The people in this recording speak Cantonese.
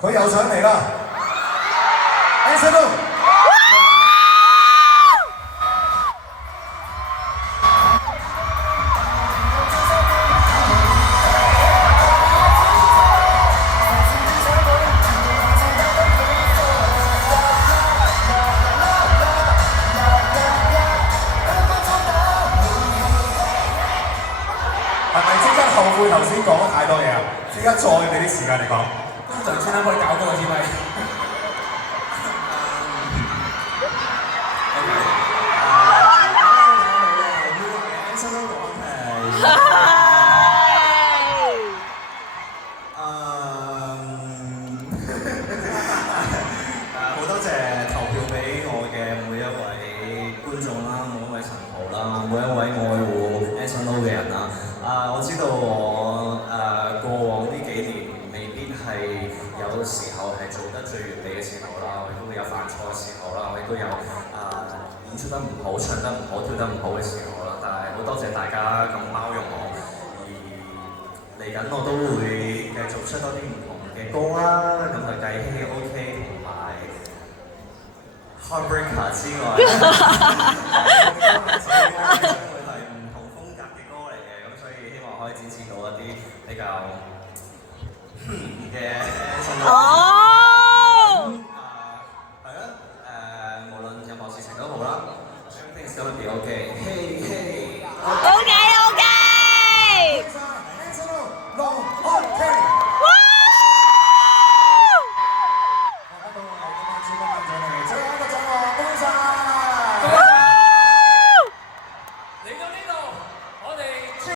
佢又上嚟啦 ，Anson。後悔頭先講得太多嘢啊！即刻再俾啲時間你講。通常先啱可以搞多個支咪。好多謝投票俾我嘅每一位觀眾啦，每一位陳豪啦，每一位愛護 Anson Lo 嘅人啦。我知道我過往呢幾年未必係有時候係做得最完美嘅時候啦，我亦都會有犯錯嘅時候啦，我亦都有演出得唔好、唱得唔好、跳得唔好嘅時候啦。但係好多謝大家咁包容我，而嚟緊我都會繼續出多啲唔同嘅歌啦，咁就繼希希 OK 同埋 Heartbreaker 之外，可以展示到一啲比較嘅